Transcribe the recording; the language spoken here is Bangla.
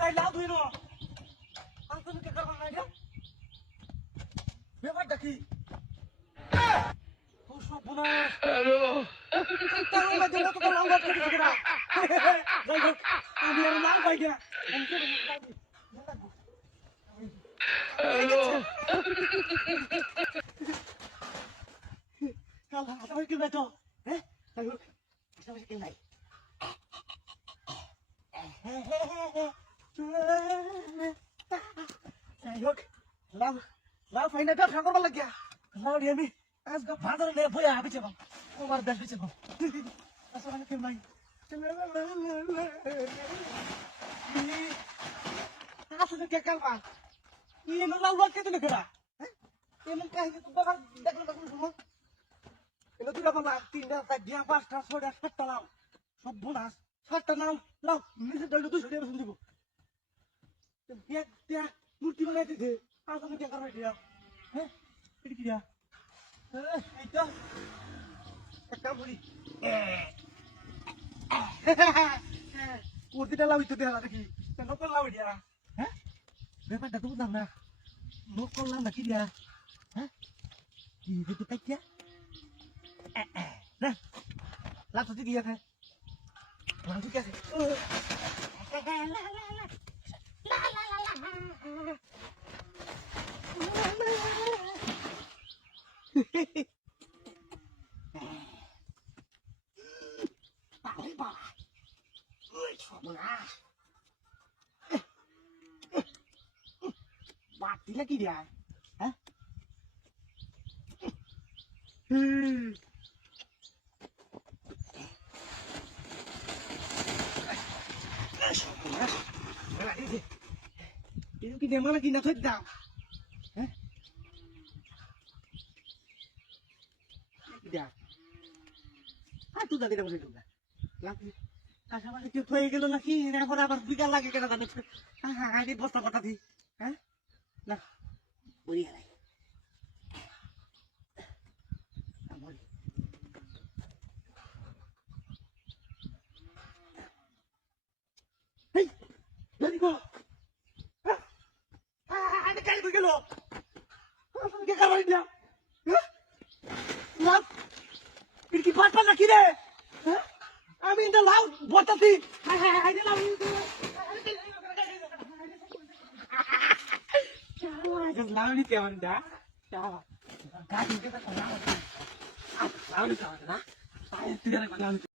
খাই লাভ হইল আমি কে করব না এটা ব্যাপারটা কি ও সব না হ্যালো তাও না দেব তো লাভ করে দিছি না যাই হোক আমি আর লাভ পাই গিয়া আমি কে হ্যালো কাল আসামে কি বেটো হ্যাঁ যাই হোক আসামে কি নাই যাই হোক লাভ লাভ ফাইনা ব্যবসা করবার লাগিয়া লাভ আমি আজকে বাজারে নিয়ে বইয়া হাবিছে বাম আমার দেশ হয়েছে বাম আসলে কেউ নাই আসলে কে কালবা এমন লাভ কে তুমি কেডা এমন কাহিনী তো বাবার দেখলাম দেখলাম শুনো এলো দুটা বাবা তিনটা চারটা পাঁচটা ছয়টা সাতটা লাভ সব বোনাস সাতটা নাম লাভ নিজের দলটা 200 টাকা বেতন দিব মূর্তি বানাই দিতে আসলে কে করবে দিয়া হ্যাঁ এটা কি দিয়া এই তো একটা বলি মূর্তিটা লাভ হইতে দেয়া দেখি নকল লাভ দিয়া হ্যাঁ ব্যাপারটা তো বুঝলাম না নকল লাভ নাকি দিয়া হ্যাঁ কি দিতে কাইয়া না লাভ তো দিয়া থাকে লাভ ঠিক আছে Batilah ki dia, hah? Itu ki dia mana ki nak sedap, hah? Dia, tu dah tidak boleh juga. Lagi, kasar lagi tu tuai kalau nak ki, nak apa apa bikin lagi kena tak nak. Ini bos tak kata di, hah? Nah, boleh lagi. Boleh. Hei, dari kau. Ada kali begitu. Kita kawan dia. Laut. Ini kipas nak kira. আমি এটা লাউ বটাতি আইডা লাউ লাউ নিতে আমার দা গাড়ি নিতে লাউ লাউ নিতে না